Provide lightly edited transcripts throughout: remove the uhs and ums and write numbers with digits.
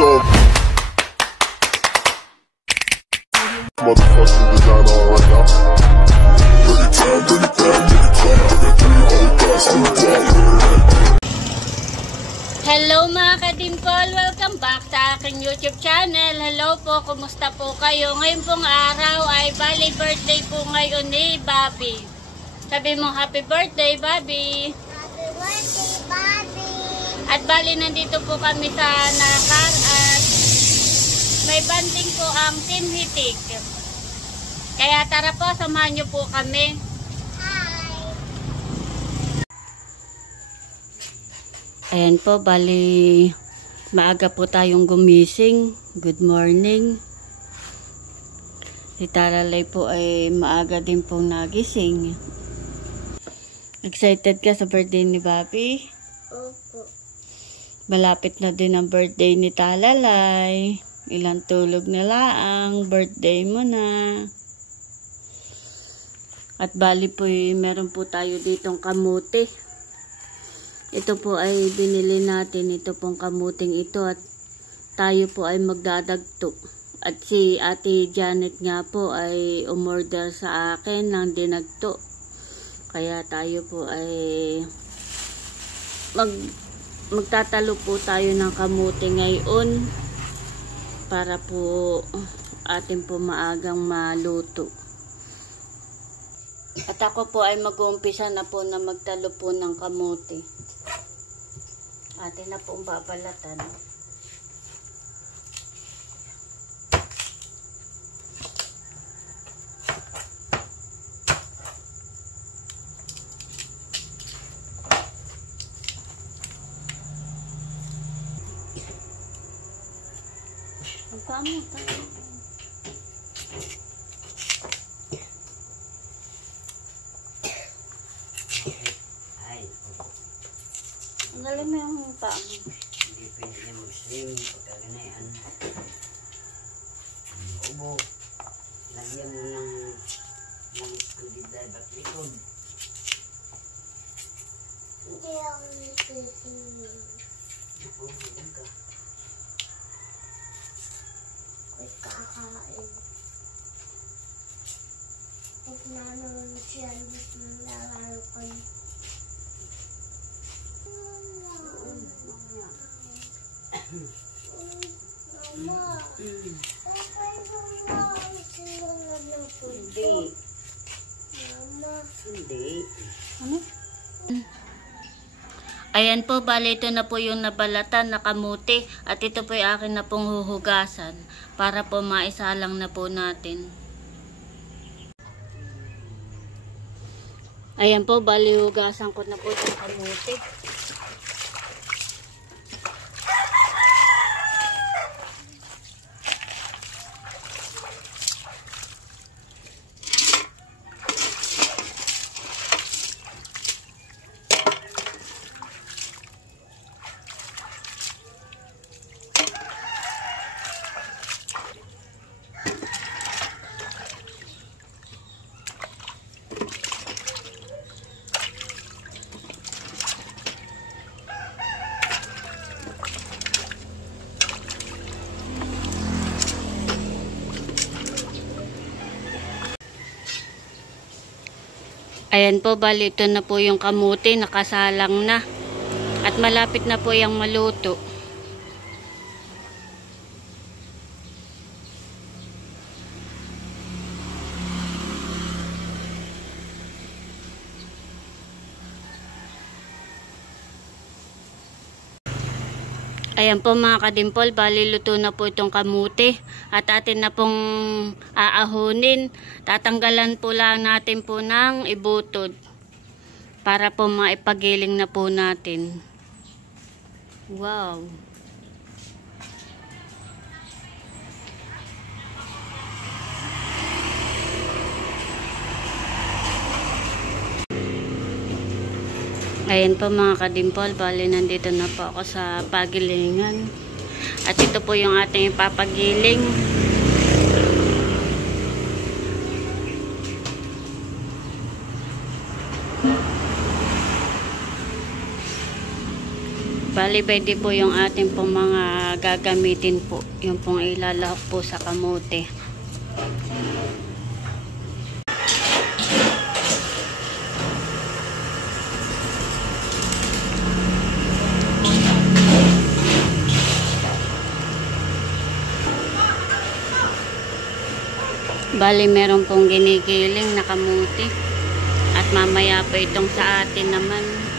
So motherfucking designer right now. Hello mga ka-dimple! Welcome back sa aking YouTube channel. Hello po, kumusta po kayo? Ngayon pong araw ay bali birthday po ngayon ni Bobby. Sabi mo happy birthday, Bobby! Happy birthday, Bobby! At bali nandito po kami sa Nakar at may banding po ang Team Hitik. Kaya tara po, samahan niyo po kami. Ayan po, bali maaga po tayong gumising. Good morning. Si Taralay po ay maaga din pong nagising. Excited ka sa birthday ni Bobby? Opo. Malapit na din ang birthday ni Talalay. Ilang tulog na lang, birthday mo na. At bali po meron po tayo ditong kamuti. Ito po ay binili natin, ito pong kamuting ito at tayo po ay magdadagto. At si Ate Janet nga po ay umorder sa akin ng dinagto. Kaya tayo po ay magtatalo po tayo ng kamuti ngayon para po atin po maagang maluto. At ako po ay mag-uumpisa na po na magtalo po ng kamuti. Atin na pong babalatan. Ang pamo tayo. Ang galing mo yung paa mo. Hindi pwede na mag-swim pagkaganayan. Ubo. Lagyan mo ng screwdriver at likod. Hindi ako nagsisimil. Ako, huwag ka. Ako'y kakain. Huwag na naman siya gusto ng lalaro ko. Mama, okay ba sinunod ng Hindi. Mama, Hindi. Ano? Ayan po, bali ito na po yung nabalatan na kamuti at ito po yung akin na pong huhugasan para po maisalang na po natin. Ayan po, bali hugasan ko na po itong kamuti. Ayan po, bali ito na po yung kamuti, nakasalang na. At malapit na po yung maluto. Ayan po mga kadimpol, bali luto na po itong kamuti at atin na pong aahunin. Tatanggalan po lang natin po ng ibutod para po maipagiling na po natin. Wow! Ayan po mga kadimpol, bali nandito na po ako sa pagilingan. At ito po yung ating ipapagiling. Bali, pwede po yung ating pong mga gagamitin po. Yung pong ilalahok po sa kamote. Bali, meron pong ginigiling na kamuti. At mamaya po itong sa atin naman.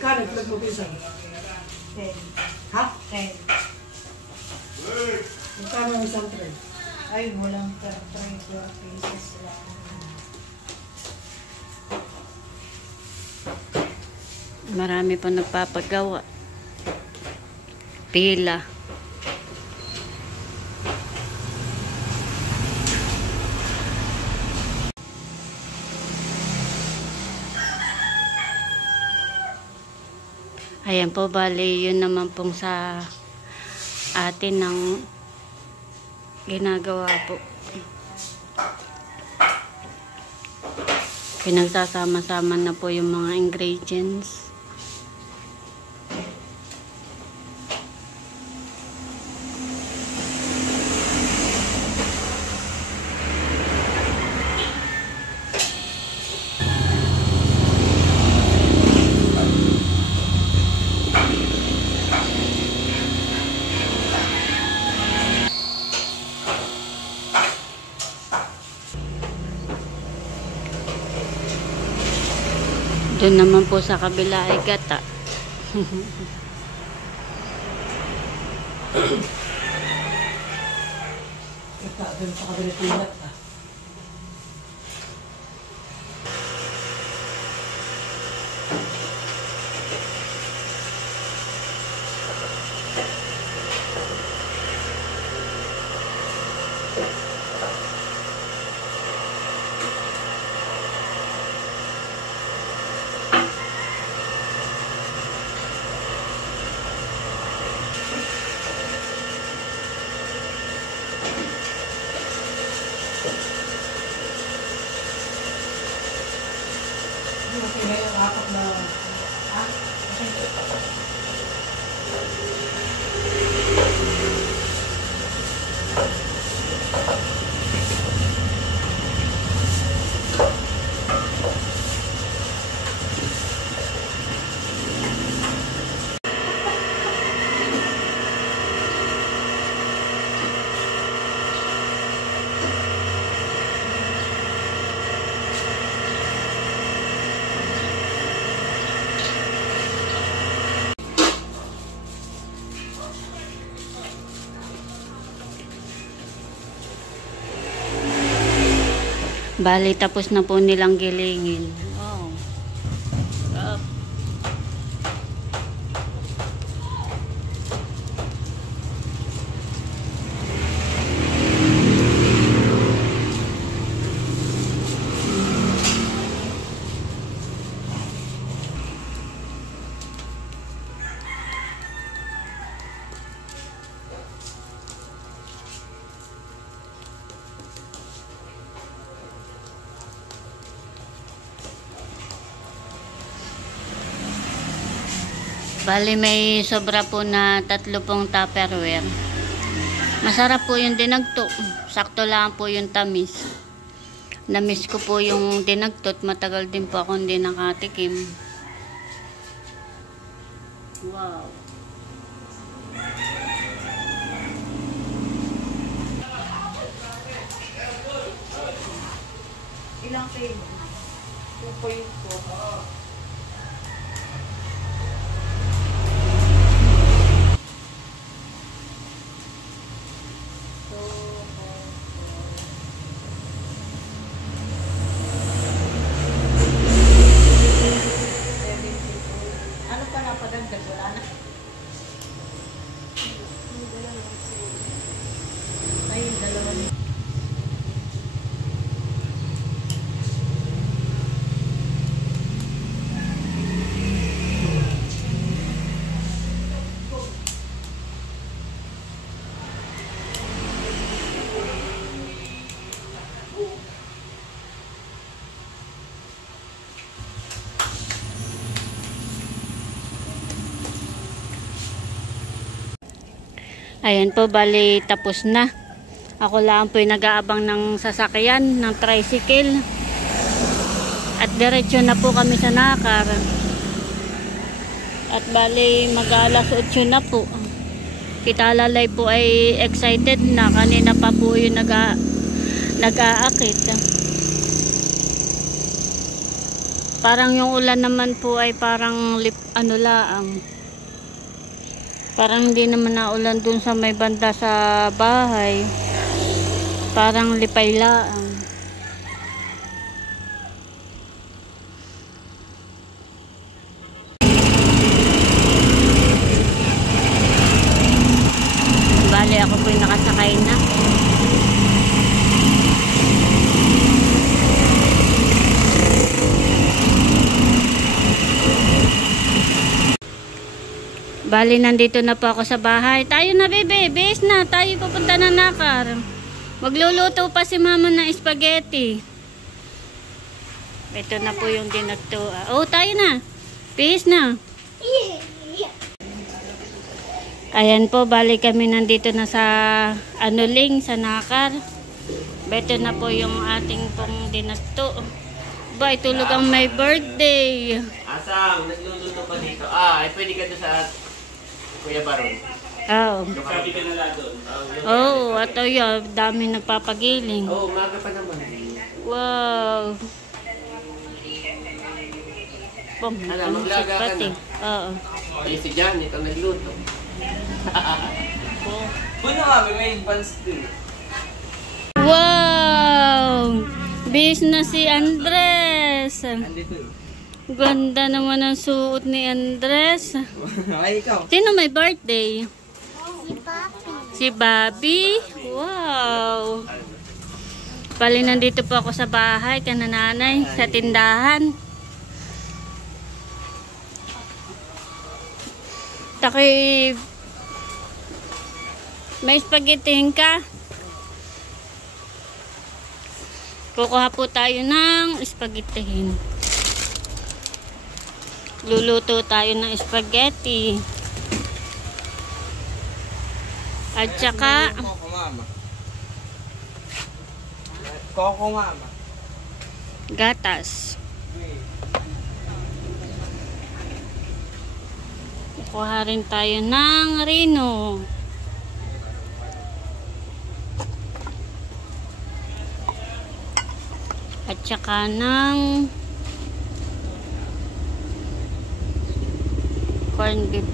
Magkano ito nagpupisan? 10. Ha? 10. Magkano ang isang tray? Ay, walang 34 pieces lang. Marami po nagpapagawa. Pila. Ayan po, bali yun naman pong sa atin ng ginagawa po. Pinagsasama-sama na po yung mga ingredients. Doon naman po sa kabila ay gata. Ito, doon sa kabila pilat ah. Okay na yung apat na... Ha? Bali, tapos na po nilang gilingin. Wow. Sarap. Bali, may sobra po na 3 pong Tupperware. Masarap po yung dinagto. Sakto lang po yung tamis. Namiss ko po yung dinagtot. Matagal din po ako hindi nakatikim. Wow. Ilang flavor? 2.4. Ano pa napadagdag? Wala na. Ay, dalawa. Ayan po, bali tapos na. Ako lang po yung nag-aabang ng sasakyan, ng tricycle. At diretso na po kami sa Nakar. At bali mag-alas 8 na po. Kita Lalay po ay excited na. Kanina pa po yung nag-aakit. Parang yung ulan naman po ay parang laang. Parang hindi naman naulan dun sa may banda sa bahay. Parang lipay laang. Bali ako po yung nakasakay na. Bali, nandito na po ako sa bahay. Tayo na, bebe. Bes na. Tayo pupunta na Nakar. Magluluto pa si mama ng spaghetti. Ito na po yung dinagto. Oh, tayo na. Bes na. Ayan po, bali kami nandito na sa sa Nakar. Ito na po yung ating pong dinagto. Ba, itulog ang may birthday. Asang, nagluluto pa dito. Pwede ka doon sa Kuya Baron. Oh. Sabi ka nala doon. Oh, ato yun. Dami nagpapagiling. Umaga pa naman. Wow. Maglaga ka na. Oo. Si Jan, ito nagluto. Puno nga, may advance din. Wow! Bis na si Andres. Andito. Ganda naman ang suot ni Andres. Ay, ikaw. Sino may birthday? Si Papi. Si Bobby? Wow! Pali, nandito po ako sa bahay, kanananay, sa tindahan. Taki, may spaghettihin ka? Kukuha po tayo ng spaghettihin. Luluto tayo ng spaghetti. At saka Coco mama. Coco mama. gatas. Kukuha rin tayo ng rino. At saka ng corn beef.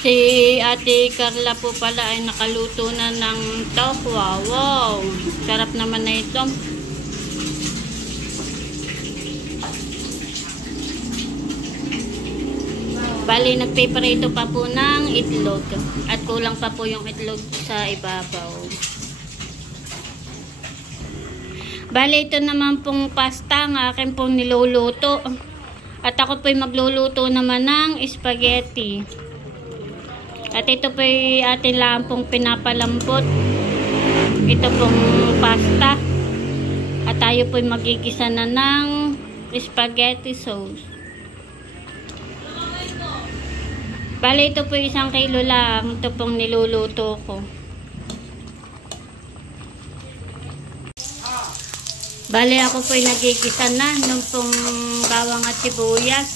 Si Ate Carla po pala ay nakaluto na ng tokwa. Wow! Sarap naman na ito. Bali, nagpiprito pa po ng itlog. At kulang pa po yung itlog sa ibabaw. Bali, ito naman pong pasta ang akin pong niluluto. At ako po'y magluluto naman ng spaghetti. At ito po'y atin lang pong pinapalambot. Ito pong pasta. At tayo po'y magigisa na ng spaghetti sauce. Bali, ito po 1 kilo lang. Ito pong niluluto ko. Bali, ako po nagigisa na nung pong bawang at sibuyas.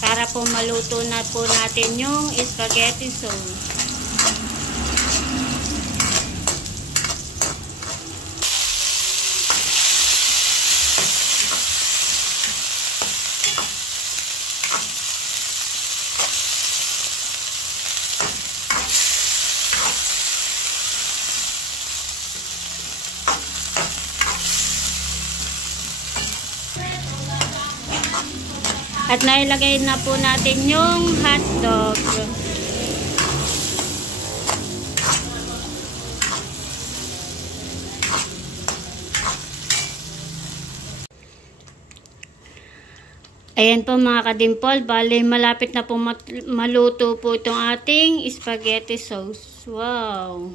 Para po maluto na po natin yung spaghetti sauce. At nailagay na po natin yung hotdog. Ayan po mga kadimpol, bali malapit na po maluto po itong ating spaghetti sauce. Wow!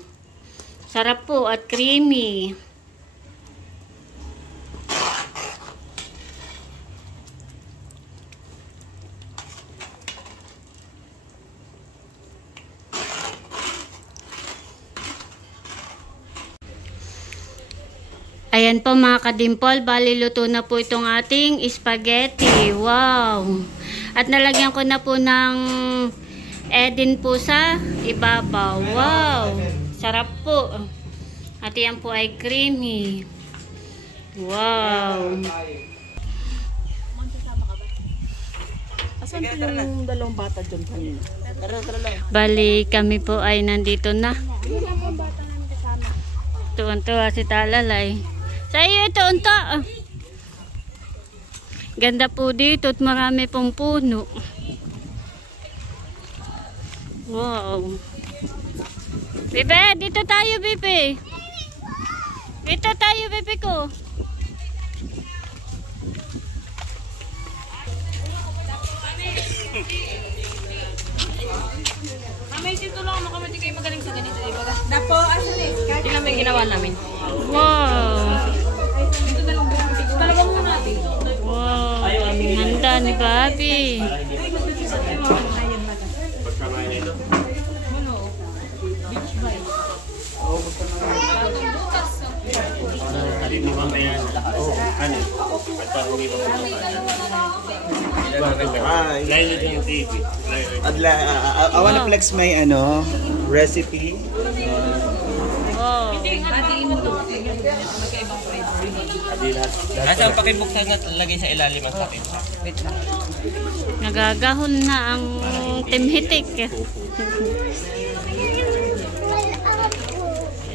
Sarap po at creamy. Ayan po mga kadimpol, bali luto na po itong ating spaghetti. Wow! At nalagyan ko na po ng Edin po sa ibabaw. Wow! Sarap po. At yan po ay creamy. Wow! Asan po yung dalawang bata dyan kanina? Bali kami po ay nandito na. Tuwan-tuwa si Talalay. Sa iyo ito, unta. Ganda po dito at marami pong puno. Wow. Bebe, dito tayo, Bebe. Dito tayo, Bebe ko. May titulong mo kami, di kayo magaling sa ganito, di ba? Napo, asan eh? Tingnan mo yung ginawa namin. Wow. Dito na lang bumibig. Talaga mo natin. Wow. Handa ni Bobby. I wanna flex my recipe. Wow. Nasa pakibuksan na lagay sa ilalim ang sakit. Nagagahon na ang timhitik.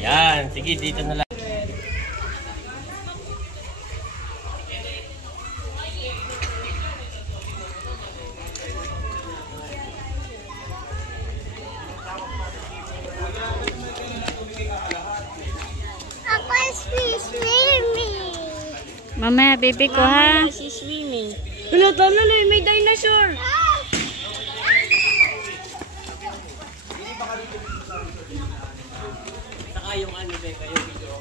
Yan, sige dito na lang. Ako swimming. Mamaya, baby ko ha. Si swimming. Hello, Talalay, may dinosaur. Saka yung ano ba kayo video.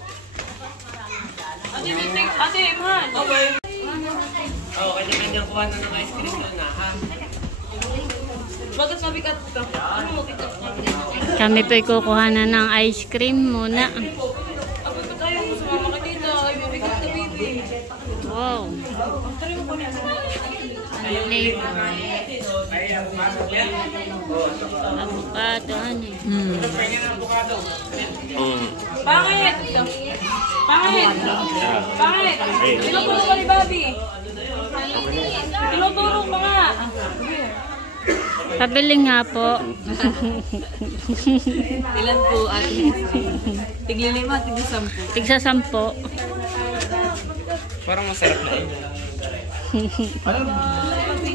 Ate, man. Oo, kanya-kanyang kuha na ng ice cream doon na ha. Bakit mabigat ka? Ano mabigat ka? Kami po'y kukuha na ng ice cream muna. Ako ito tayo, sumama ka dito. Ay, mabigat ka, baby. Wow. Avocado, ano eh. Pangit! Pangit! Pangit! Tinuturo ka ni Bobby. Tinuturo ka nga. Pabili nga po. Ilan po, ate? Tigli-5, tigli-10. Tigsa 10. Parang masarap na eh.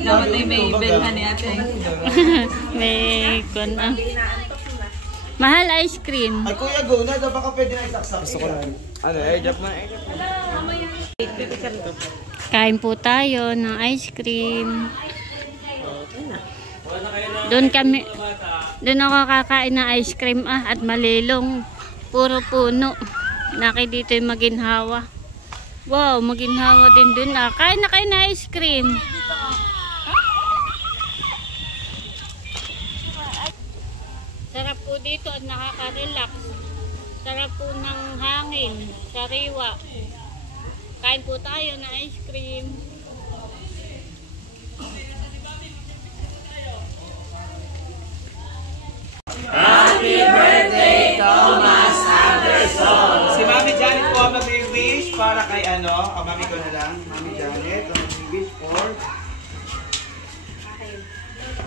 Dapat ay may belhan ni ate. May kon ah. Mahal ice cream. Ay, Kuya, go na. Baka pwede na isaksak. Gusto ko na. Ano, airdrop mo na Kain po tayo ng ice cream. Doon ako kakain ng ice cream at malilong. Puro puno. Naki dito yung maginhawa. Wow, maginhawa din doon ah. Kain na kayo ng ice cream. Sarap po dito at nakaka-relax. Sarap po ng hangin, sariwa. Kain po tayo ng ice cream. Happy birthday, Thomas Anderson! Si Mami Janet po ang mag-wish para kay mami ko na lang. Mami Janet ang mag-wish for...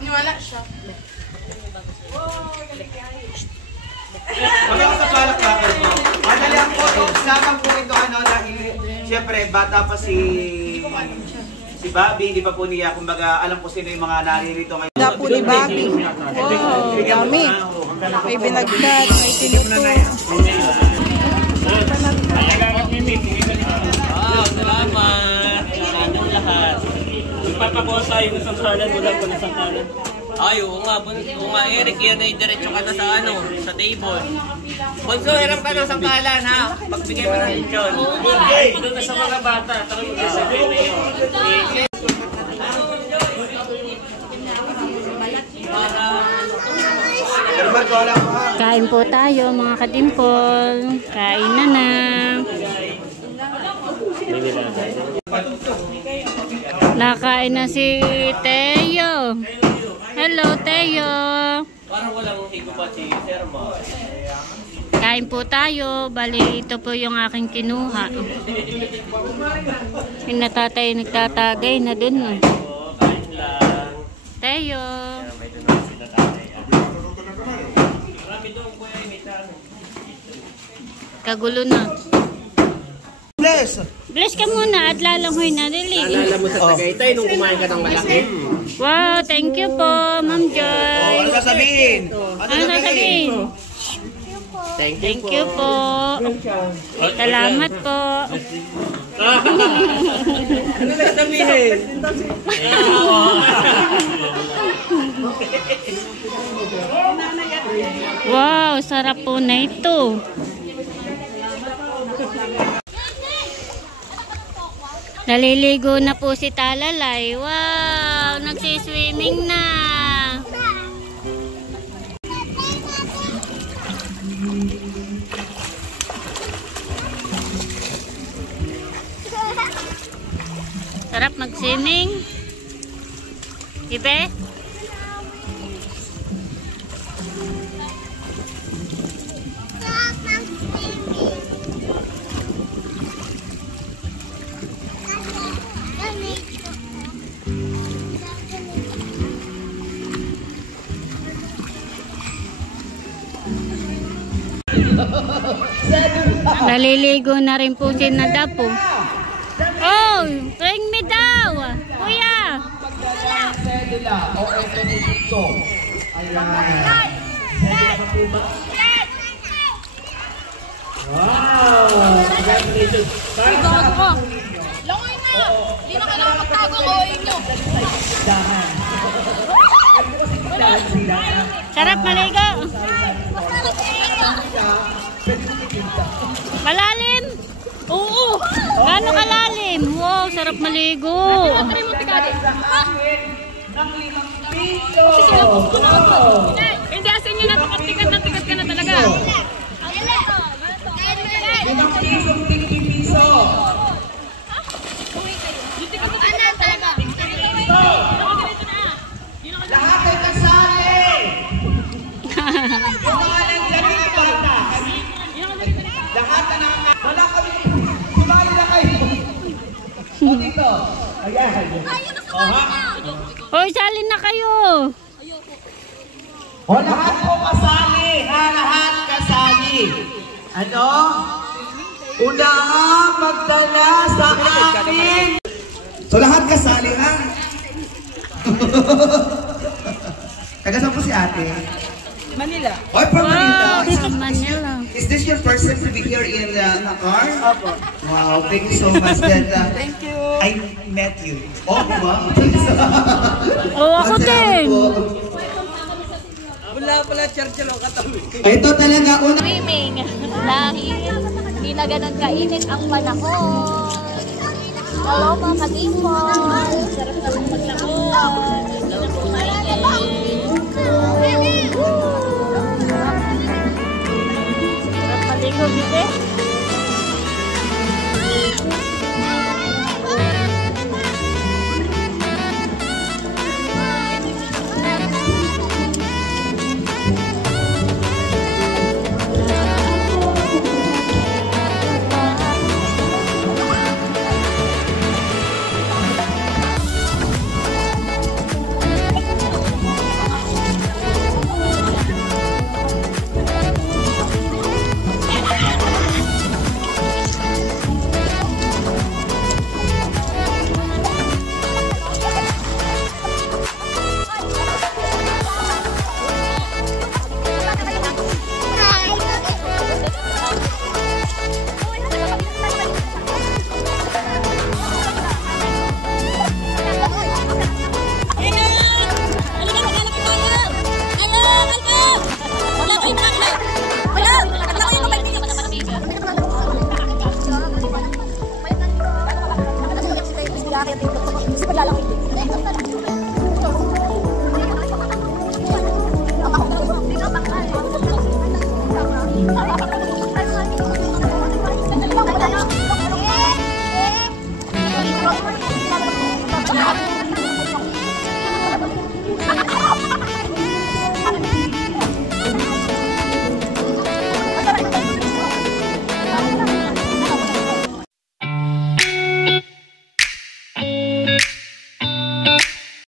Niwala siya. Magkakaroon sa palakpakan mo. Madali ang photo. Lamang po ito dahil siyempre bata pa si Bobby, hindi pa po niya. Kumbaga alam po sino yung mga naririto ngayon. Ganda po ni Bobby. Wow, dami. May binagkat, may tinuto. Wow, salamat! Salamat lahat. Magpapakuha tayo ng sangkalan, wala ko na sangkalan. Ay, oo nga, Eric, yan ay diretso ka na sa sa table. Bonso, hirap ka ng sangkalan, ha? Pagbigay mo na lechon. Ito na sa mga bata, talagang magsasabihin na yun. Kain po tayo mga kadimpol. Kain na na. Nakain na si Teo. Hello, Teo. Parang walang higupat si Sir Ma. Kain po tayo. Bali, ito po yung aking kinuha. Yung natatay, nagtatagay na dun. Kain lang. Teo. May doon na si tatay. Marami doon po yung imitan. Kagulo na. Bless! Bless ka muna at lalangoy na. Dili. Naalala mo sa Tagaytay nung kumain ka ng malaki? Wow, thank you po, Ma'am Joy. Ano sasabihin? Ano sasabihin? Thank you po. Salamat po. Ano sasabihin? Wow, sarap po na ito. Naliligo na po si Talalay. Wow, nagsiswimming na. Sarap mag-swimming. Ibe? Naliligo na rin po si Nadapo. Oh, ring me daw. Kuya. Langoy mo! Hindi na kailangan magtago ko inyo. Sarap maligo. Malalim? Oo. Gano'ng kalalim? Wow, sarap maligo. Hindi, asin nyo na. Tikat ka na talaga. Lahat ay kasali! Yung mga nandyan yung bata. Lahat na naman. Wala kami. Sumali na kayo. O dito. Ayan. Hoy, salin na kayo. O lahat po kasali. Lahat kasali. Ano? Unahang magdala sa amin. So lahat kasali ha? Taga saan po si ate? Manila. Oy, from Manila. Wow, sa Manila. Is this your first time to be here in Nakar? Opo. Wow, thank you so much that Thank you. I met you. Oh, wow. Oh, ako din. Wala pala churchill o katabi. Ito talaga una. Swimming. Dahil hindi na ganun kainit ang panahon. Hello mga kagimon. Sarap na maglangoy.